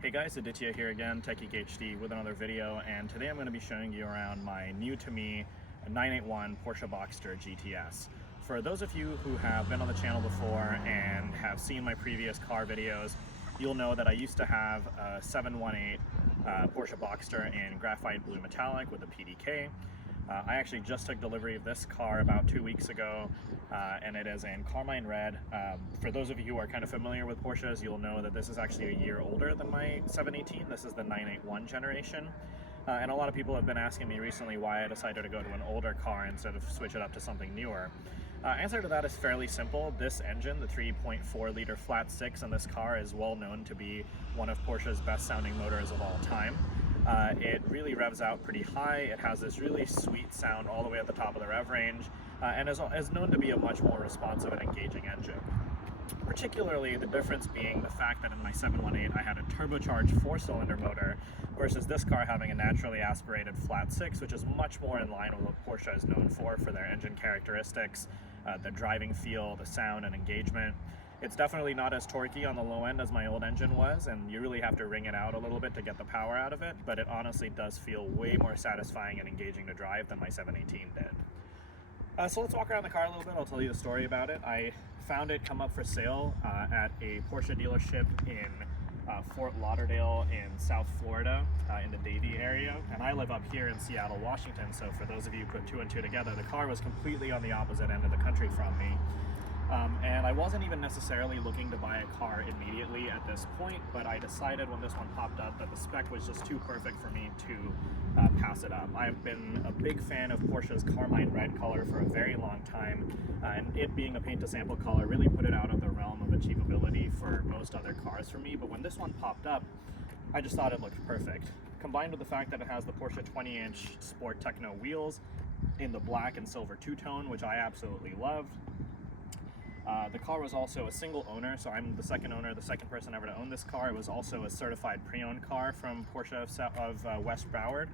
Hey guys, Aditya here again, TechGeek with another video, and today I'm going to be showing you around my new to me 981 Porsche Boxster GTS. For those of you who have been on the channel before and have seen my previous car videos, you'll know that I used to have a 718 Porsche Boxster in graphite blue metallic with a PDK. I actually just took delivery of this car about 2 weeks ago, and it is in Carmine red. For those of you who are kind of familiar with Porsches, you'll know that this is actually a year older than my 718. This is the 981 generation. And a lot of people have been asking me recently why I decided to go to an older car instead of switch it up to something newer. Answer to that is fairly simple. This engine, the 3.4 liter flat six in this car, is well known to be one of Porsche's best sounding motors of all time. It really revs out pretty high. It has this really sweet sound all the way at the top of the rev range, and is known to be a much more responsive and engaging engine. Particularly the difference being the fact that in my 718 I had a turbocharged 4-cylinder motor versus this car having a naturally aspirated flat six, which is much more in line with what Porsche is known for their engine characteristics, the driving feel, the sound and engagement. It's definitely not as torquey on the low end as my old engine was, and you really have to wring it out a little bit to get the power out of it, but it honestly does feel way more satisfying and engaging to drive than my 718 did. So let's walk around the car a little bit. I'll tell you the story about it. I found it come up for sale at a Porsche dealership in Fort Lauderdale in South Florida, in the Davie area, and I live up here in Seattle, Washington, so for those of you who put two and two together, the car was completely on the opposite end of the country from me. And I wasn't even necessarily looking to buy a car immediately at this point, but I decided when this one popped up that the spec was just too perfect for me to pass it up. I've been a big fan of Porsche's Carmine red color for a very long time, and it being a paint to sample color really put it out of the realm of achievability for most other cars for me, but when this one popped up, I just thought it looked perfect. Combined with the fact that it has the Porsche 20-inch Sport Techno wheels in the black and silver two-tone, which I absolutely loved. The car was also a single owner, so I'm the second owner, the second person ever to own this car. It was also a certified pre-owned car from Porsche of West Broward,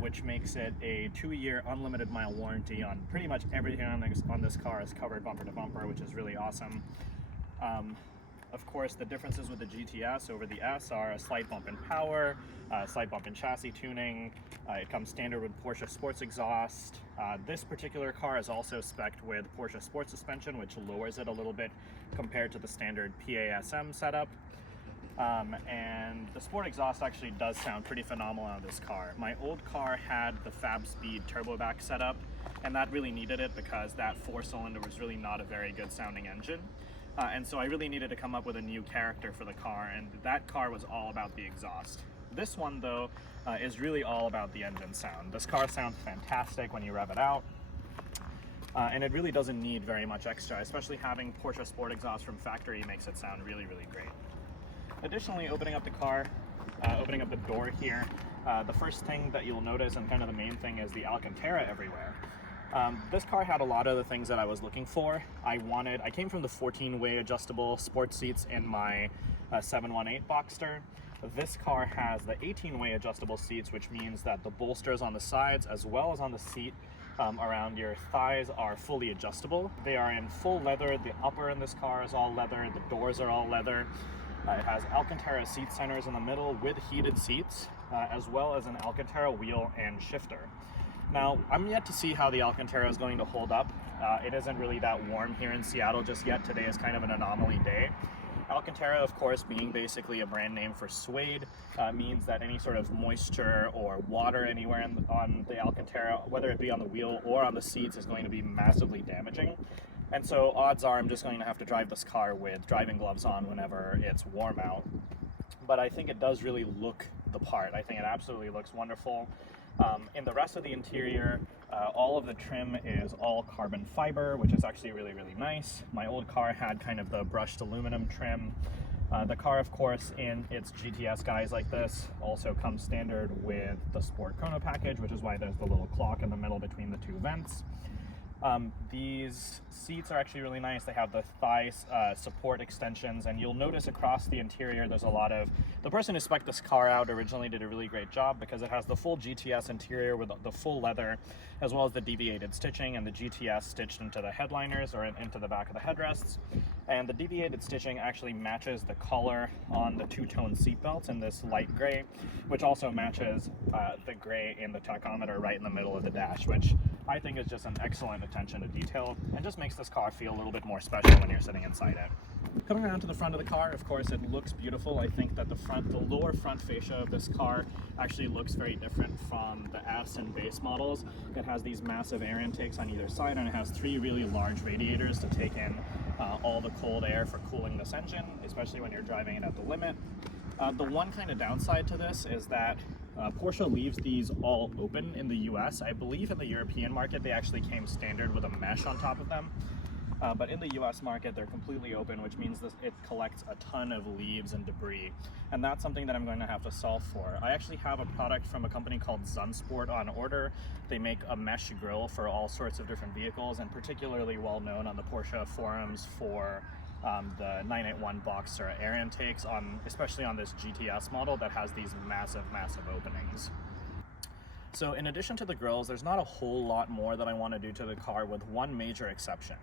which makes it a 2-year unlimited mile warranty on pretty much everything on this car is covered bumper to bumper, which is really awesome. Of course, the differences with the GTS over the S are a slight bump in power, a slight bump in chassis tuning. It comes standard with Porsche Sports exhaust. This particular car is also spec'd with Porsche Sport suspension, which lowers it a little bit compared to the standard PASM setup. And the Sport exhaust actually does sound pretty phenomenal on this car. My old car had the Fab Speed turbo back setup, and that really needed it because that 4-cylinder was really not a very good sounding engine. And so I really needed to come up with a new character for the car, and that car was all about the exhaust. This one, though, is really all about the engine sound. This car sounds fantastic when you rev it out, and it really doesn't need very much extra, especially having Porsche Sport exhaust from factory makes it sound really, really great. Additionally, opening up the car, opening up the door here, the first thing that you'll notice, and kind of the main thing, is the Alcantara everywhere. This car had a lot of the things that I was looking for. I came from the 14-way adjustable sports seats in my 718 Boxster. This car has the 18-way adjustable seats, which means that the bolsters on the sides as well as on the seat around your thighs are fully adjustable. They are in full leather. The upper in this car is all leather. The doors are all leather. It has Alcantara seat centers in the middle with heated seats, as well as an Alcantara wheel and shifter. Now, I'm yet to see how the Alcantara is going to hold up. It isn't really that warm here in Seattle just yet. Today is kind of an anomaly day. Alcantara, of course, being basically a brand name for suede, means that any sort of moisture or water anywhere on the Alcantara, whether it be on the wheel or on the seats, is going to be massively damaging. And so odds are I'm just going to have to drive this car with driving gloves on whenever it's warm out. But I think it does really look the part. I think it absolutely looks wonderful. In the rest of the interior, all of the trim is all carbon fiber, which is actually really, really nice. My old car had kind of the brushed aluminum trim. The car, of course, in its GTS guise like this, also comes standard with the Sport Chrono package, which is why there's the little clock in the middle between the two vents. These seats are actually really nice. They have the thigh support extensions, and you'll notice across the interior there's a lot of... The person who spec'd this car out originally did a really great job because it has the full GTS interior with the full leather, as well as the deviated stitching and the GTS stitched into the headliners or into the back of the headrests. And the deviated stitching actually matches the color on the two-tone seat belts in this light gray, which also matches the gray in the tachometer right in the middle of the dash, which I think is just an excellent attention to detail and just makes this car feel a little bit more special when you're sitting inside it. Coming around to the front of the car, of course, it looks beautiful. I think that the lower front fascia of this car actually looks very different from the S and base models. It has these massive air intakes on either side, and it has three really large radiators to take in all the cold air for cooling this engine, especially when you're driving it at the limit. The one kind of downside to this is that Porsche leaves these all open in the US. I believe in the European market they actually came standard with a mesh on top of them. But in the US market, they're completely open, which means that it collects a ton of leaves and debris. And that's something that I'm going to have to solve for. I actually have a product from a company called Sport on order. They make a mesh grille for all sorts of different vehicles, and particularly well known on the Porsche forums for the 981 Boxster air intakes, especially on this GTS model that has these massive openings. So in addition to the grills, there's not a whole lot more that I want to do to the car, with one major exception.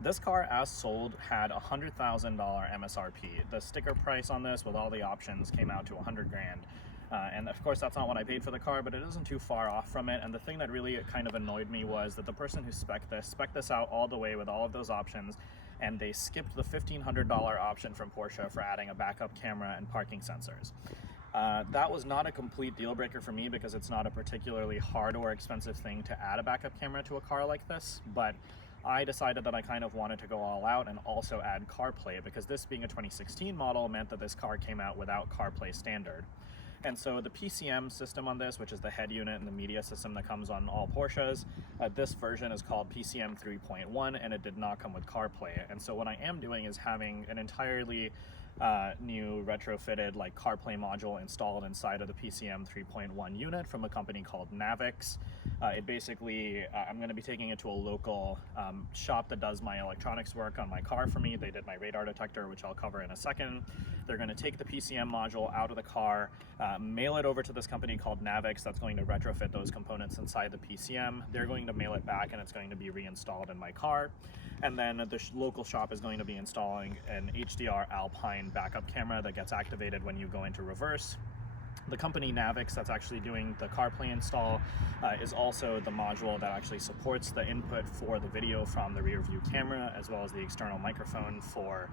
This car, as sold, had a $100,000 MSRP. The sticker price on this, with all the options, came out to 100 grand. And of course, that's not what I paid for the car, but it isn't too far off from it. And the thing that really kind of annoyed me was that the person who spec'd this out all the way with all of those options, and they skipped the $1,500 option from Porsche for adding a backup camera and parking sensors. That was not a complete deal breaker for me, because it's not a particularly hard or expensive thing to add a backup camera to a car like this, but I decided that I kind of wanted to go all out and also add CarPlay, because this being a 2016 model meant that this car came out without CarPlay standard. And so the PCM system on this, which is the head unit and the media system that comes on all Porsches, this version is called PCM 3.1, and it did not come with CarPlay. And so what I am doing is having an entirely new retrofitted like CarPlay module installed inside of the PCM 3.1 unit from a company called Navix. It basically, I'm going to be taking it to a local shop that does my electronics work on my car for me. They did my radar detector, which I'll cover in a second. They're going to take the PCM module out of the car, mail it over to this company called Navix that's going to retrofit those components inside the PCM. They're going to mail it back, and it's going to be reinstalled in my car. And then the local shop is going to be installing an HDR Alpine backup camera that gets activated when you go into reverse. The company Navix that's actually doing the CarPlay install is also the module that actually supports the input for the video from the rear view camera, as well as the external microphone for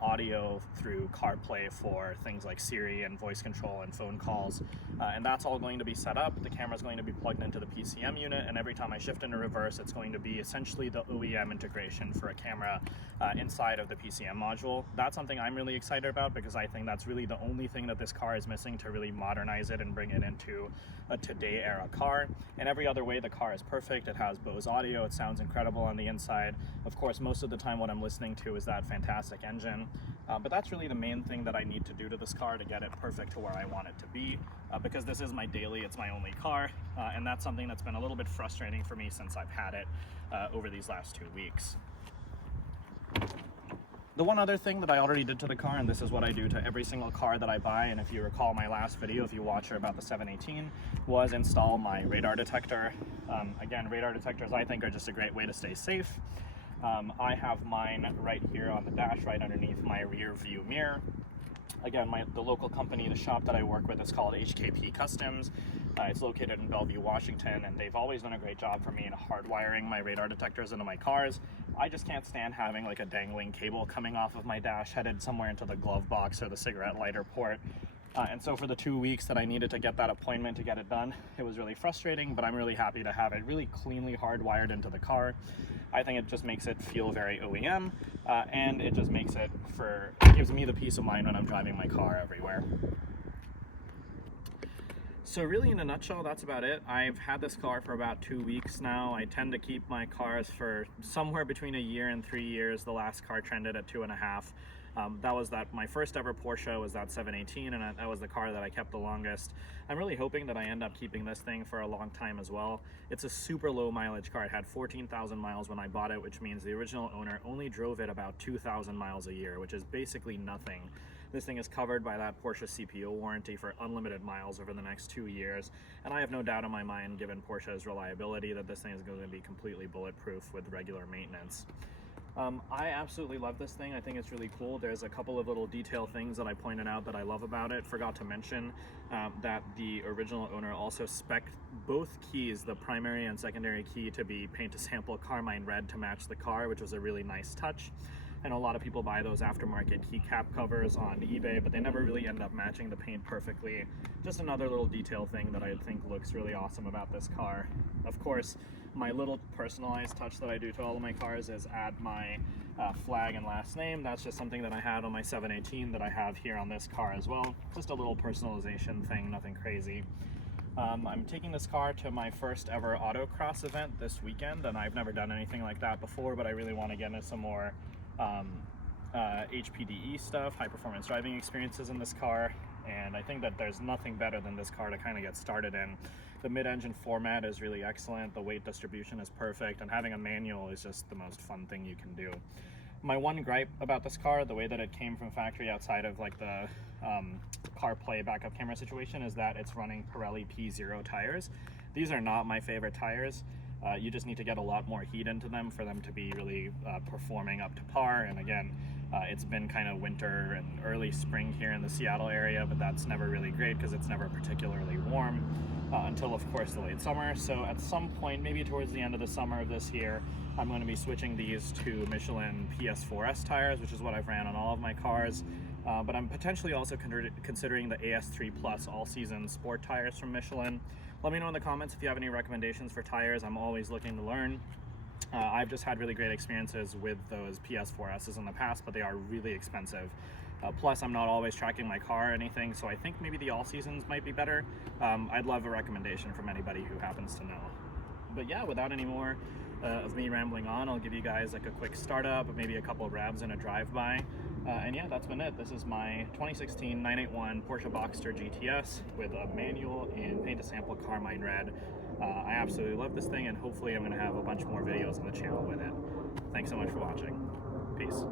audio through CarPlay for things like Siri and voice control and phone calls. And that's all going to be set up. The camera is going to be plugged into the PCM unit, and every time I shift into reverse, it's going to be essentially the OEM integration for a camera inside of the PCM module. That's something I'm really excited about, because I think that's really the only thing that this car is missing to really modernize it and bring it into a today era car. And every other way, the car is perfect. It has Bose audio, it sounds incredible on the inside. Of course, most of the time what I'm listening to is that fantastic engine, but that's really the main thing that I need to do to this car to get it perfect to where I want it to be, because this is my daily, it's my only car, and that's something that's been a little bit frustrating for me since I've had it over these last 2 weeks. The one other thing that I already did to the car, and this is what I do to every single car that I buy, and if you recall my last video, if you watch about the 718, was install my radar detector. Again, radar detectors I think are just a great way to stay safe. I have mine right here on the dash, right underneath my rear view mirror. Again, the local company, the shop that I work with, is called HKP Customs. It's located in Bellevue, Washington, and they've always done a great job for me in hardwiring my radar detectors into my cars. I just can't stand having like a dangling cable coming off of my dash headed somewhere into the glove box or the cigarette lighter port. And so for the 2 weeks that I needed to get that appointment to get it done, it was really frustrating, but I'm really happy to have it really cleanly hardwired into the car. I think it just makes it feel very OEM, and it just makes it gives me the peace of mind when I'm driving my car everywhere. So really, in a nutshell, that's about it. I've had this car for about 2 weeks now. I tend to keep my cars for somewhere between a year and 3 years. The last car trended at 2.5. My first ever Porsche was that 718, and that was the car that I kept the longest. I'm really hoping that I end up keeping this thing for a long time as well. It's a super low mileage car. It had 14,000 miles when I bought it, which means the original owner only drove it about 2,000 miles a year, which is basically nothing. This thing is covered by that Porsche CPO warranty for unlimited miles over the next 2 years, and I have no doubt in my mind, given Porsche's reliability, that this thing is going to be completely bulletproof with regular maintenance. I absolutely love this thing. I think it's really cool. There's a couple of little detail things that I pointed out that I love about it. Forgot to mention that the original owner also spec'd both keys, the primary and secondary key, to be paint to sample Carmine red to match the car, which was a really nice touch. I know a lot of people buy those aftermarket keycap covers on eBay, but they never really end up matching the paint perfectly. Just another little detail thing that I think looks really awesome about this car. Of course, my little personalized touch that I do to all of my cars is add my flag and last name. That's just something that I had on my 718 that I have here on this car as well. Just a little personalization thing, nothing crazy. I'm taking this car to my first ever autocross event this weekend, and I've never done anything like that before, but I really want to get into some more HPDE stuff, high performance driving experiences in this car, and I think that there's nothing better than this car to kind of get started in. The mid-engine format is really excellent, the weight distribution is perfect, and having a manual is just the most fun thing you can do. My one gripe about this car, the way that it came from factory outside of like the CarPlay backup camera situation, is that it's running Pirelli P0 tires. These are not my favorite tires. You just need to get a lot more heat into them for them to be really performing up to par. And again, it's been kind of winter and early spring here in the Seattle area, but that's never really great because it's never particularly warm until, of course, the late summer. So at some point, maybe towards the end of the summer of this year, I'm going to be switching these to Michelin PS4S tires, which is what I've ran on all of my cars. But I'm potentially also considering the AS3 Plus all-season sport tires from Michelin. Let me know in the comments if you have any recommendations for tires. I'm always looking to learn. I've just had really great experiences with those PS4Ss in the past, but they are really expensive. Plus, I'm not always tracking my car or anything, so I think maybe the all-seasons might be better. I'd love a recommendation from anybody who happens to know. But yeah, without any more of me rambling on, I'll give you guys like a quick startup, maybe a couple of revs and a drive-by. And yeah, that's been it. This is my 2016 981 Porsche Boxster GTS with a manual in paint to sample Carmine red. I absolutely love this thing, and hopefully I'm going to have a bunch more videos on the channel with it. Thanks so much for watching. Peace.